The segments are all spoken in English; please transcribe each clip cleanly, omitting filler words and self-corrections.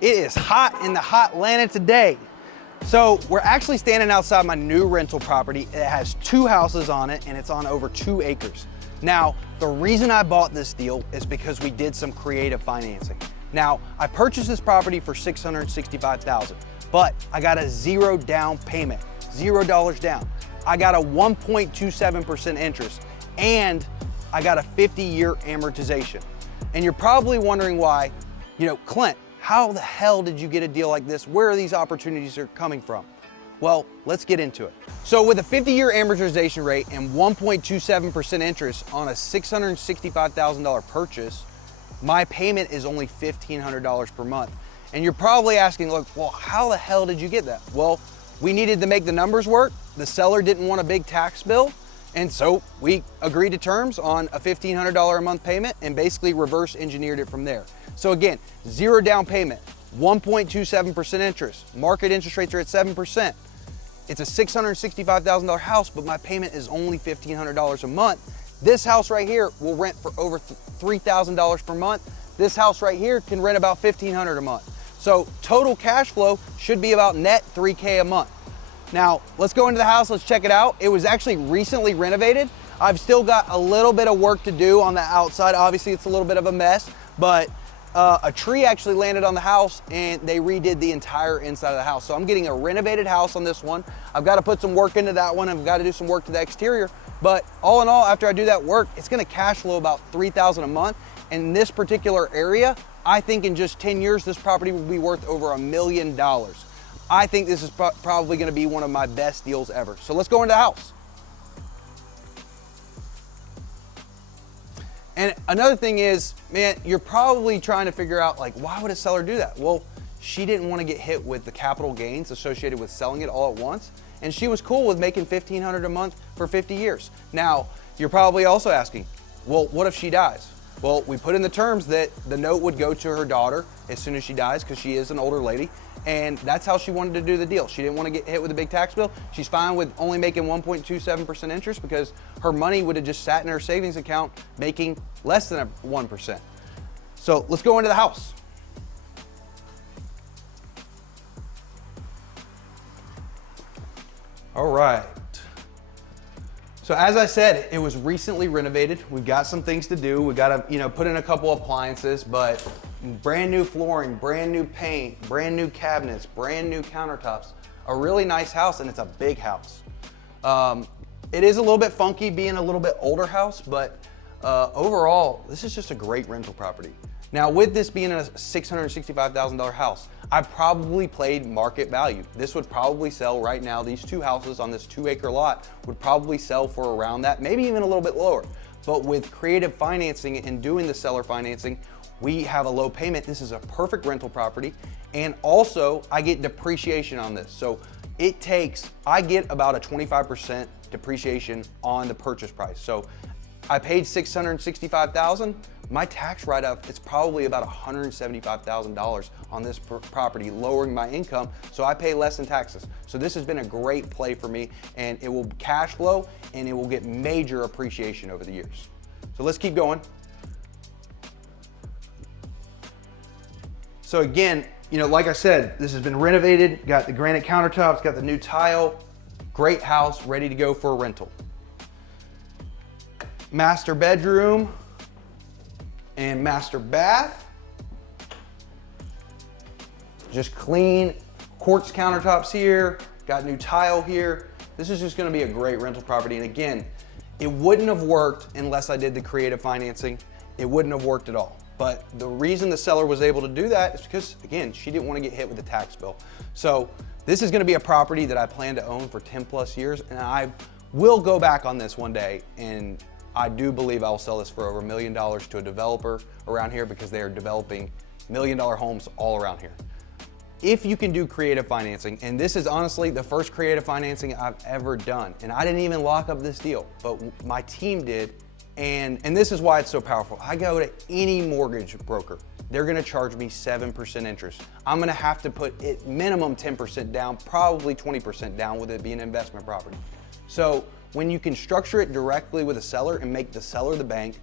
It is hot in the hot Atlanta today. So we're actually standing outside my new rental property. It has 2 houses on it and it's on over 2 acres. Now, the reason I bought this deal is because we did some creative financing. Now, I purchased this property for $665,000, but I got a 0 down payment, $0 down. I got a 1.27% interest and I got a 50-year amortization. And you're probably wondering why, Clint, how the hell did you get a deal like this? Where are these opportunities coming from? Well, let's get into it. So with a 50-year amortization rate and 1.27% interest on a $665,000 purchase, my payment is only $1,500 per month. And you're probably asking, look, well, how the hell did you get that? Well, we needed to make the numbers work. The seller didn't want a big tax bill. And so we agreed to terms on a $1,500 a month payment and basically reverse engineered it from there. So again, 0 down payment, 1.27% interest. Market interest rates are at 7%. It's a $665,000 house, but my payment is only $1,500 a month. This house right here will rent for over $3,000 per month. This house right here can rent about $1,500 a month. So total cash flow should be about net $3K a month. Now, let's go into the house, let's check it out. It was actually recently renovated. I've still got a little bit of work to do on the outside. Obviously, it's a little bit of a mess, but a tree actually landed on the house and they redid the entire inside of the house. So I'm getting a renovated house on this one. I've got to put some work into that one. I've got to do some work to the exterior. But all in all, after I do that work, it's going to cash flow about $3,000 a month. In this particular area, I think in just 10 years, this property will be worth over $1 million. I think this is probably going to be one of my best deals ever. So let's go into the house. And another thing is, man, you're probably trying to figure out, like, why would a seller do that? Well, she didn't want to get hit with the capital gains associated with selling it all at once. And she was cool with making $1,500 a month for 50 years. Now, you're probably also asking, well, what if she dies? Well, we put in the terms that the note would go to her daughter as soon as she dies, because she is an older lady. And that's how she wanted to do the deal. She didn't want to get hit with a big tax bill. She's fine with only making 1.27% interest because her money would have just sat in her savings account making less than 1%. So let's go into the house. All right. So as I said, it was recently renovated. We've got some things to do. We got to, put in a couple appliances, but brand new flooring, brand new paint, brand new cabinets, brand new countertops. A really nice house, and it's a big house. It is a little bit funky being a little bit older house, but overall, this is just a great rental property. Now, with this being a $665,000 house, I probably played market value. This would probably sell right now. These 2 houses on this 2-acre lot would probably sell for around that, maybe even a little bit lower. But with creative financing and doing the seller financing, we have a low payment. This is a perfect rental property. And also, I get depreciation on this. So I get about a 25% depreciation on the purchase price. So I paid $665,000. My tax write-up, it's probably about $175,000 on this property, lowering my income, so I pay less in taxes. So this has been a great play for me, and it will cash flow, and it will get major appreciation over the years. So let's keep going. So again, like I said, this has been renovated, got the granite countertops, got the new tile, great house, ready to go for a rental. Master bedroom and master bath. Just clean quartz countertops here, got new tile here. This is just gonna be a great rental property. And again, it wouldn't have worked unless I did the creative financing. It wouldn't have worked at all. But the reason the seller was able to do that is because, again, she didn't want to get hit with the tax bill. So this is gonna be a property that I plan to own for 10 plus years, and I will go back on this one day, and I do believe I'll sell this for over $1 million to a developer around here because they are developing $1 million homes all around here. If you can do creative financing, and this is honestly the first creative financing I've ever done, and I didn't even lock up this deal, but my team did, and this is why it's so powerful. I go to any mortgage broker, they're gonna charge me 7% interest. I'm gonna have to put at minimum 10% down, probably 20% down with it being an investment property. So when you can structure it directly with a seller and make the seller the bank,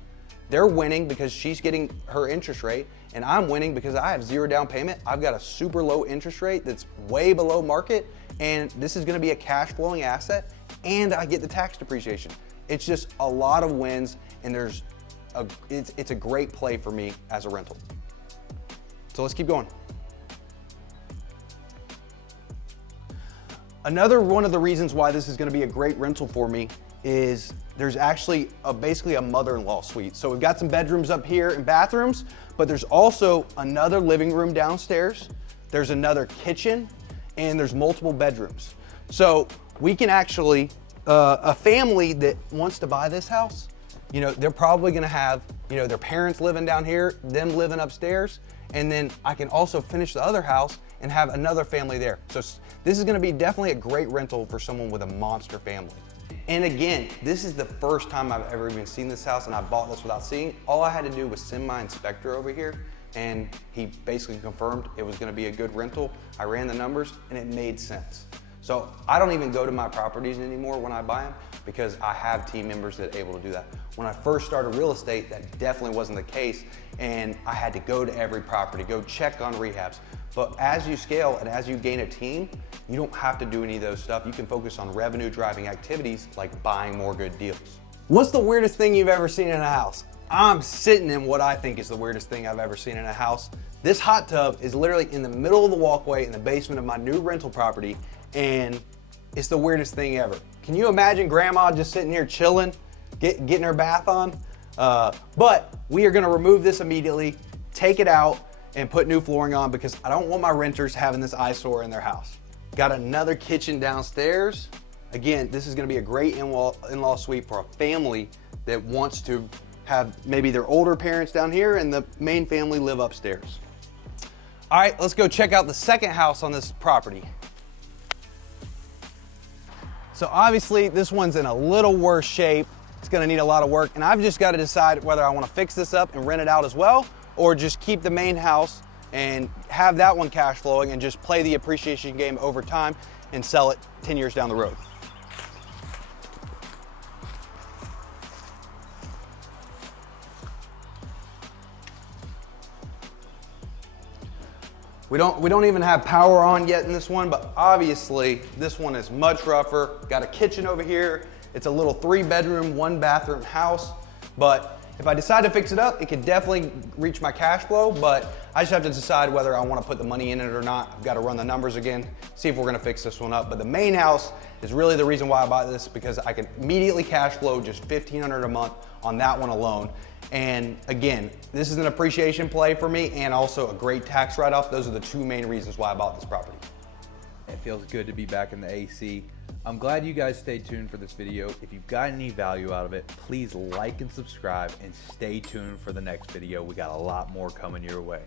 they're winning because she's getting her interest rate, and I'm winning because I have zero down payment. I've got a super low interest rate that's way below market, and this is gonna be a cash flowing asset, and I get the tax depreciation. It's just a lot of wins, and it's a great play for me as a rental. So let's keep going. Another one of the reasons why this is gonna be a great rental for me is there's actually basically a mother-in-law suite. So we've got some bedrooms up here and bathrooms, but there's also another living room downstairs. There's another kitchen, and there's multiple bedrooms. So we can actually, a family that wants to buy this house, you know, they're probably gonna have, you know, their parents living down here, them living upstairs, and then I can also finish the other house and have another family there. So this is gonna be definitely a great rental for someone with a monster family. And again, this is the first time I've ever even seen this house, and I bought this without seeing. All I had to do was send my inspector over here, and he basically confirmed it was gonna be a good rental. I ran the numbers and it made sense. So I don't even go to my properties anymore when I buy them because I have team members that are able to do that. When I first started real estate, that definitely wasn't the case, and I had to go to every property, go check on rehabs. But as you scale and as you gain a team, you don't have to do any of those stuff. You can focus on revenue driving activities like buying more good deals. What's the weirdest thing you've ever seen in a house? I'm sitting in what I think is the weirdest thing I've ever seen in a house. This hot tub is literally in the middle of the walkway in the basement of my new rental property, and it's the weirdest thing ever. Can you imagine grandma just sitting here chilling, getting her bath on? But we are gonna remove this immediately, take it out, and put new flooring on because I don't want my renters having this eyesore in their house. Got another kitchen downstairs. Again, this is gonna be a great in-law suite for a family that wants to have maybe their older parents down here and the main family live upstairs. All right, let's go check out the second house on this property. So obviously this one's in a little worse shape. It's gonna need a lot of work, and I've just gotta decide whether I wanna fix this up and rent it out as well, or just keep the main house and have that one cash flowing and just play the appreciation game over time and sell it 10 years down the road. We don't even have power on yet in this one, but obviously this one is much rougher. Got a kitchen over here. It's a little 3-bedroom, 1-bathroom house, but if I decide to fix it up, it could definitely reach my cash flow, but I just have to decide whether I want to put the money in it or not. I've got to run the numbers again, see if we're going to fix this one up. But the main house is really the reason why I bought this, because I could immediately cash flow just $1,500 a month on that one alone. And again, this is an appreciation play for me and also a great tax write-off. Those are the two main reasons why I bought this property. It feels good to be back in the AC. I'm glad you guys stayed tuned for this video. If you've got any value out of it, please like and subscribe and stay tuned for the next video. We got a lot more coming your way.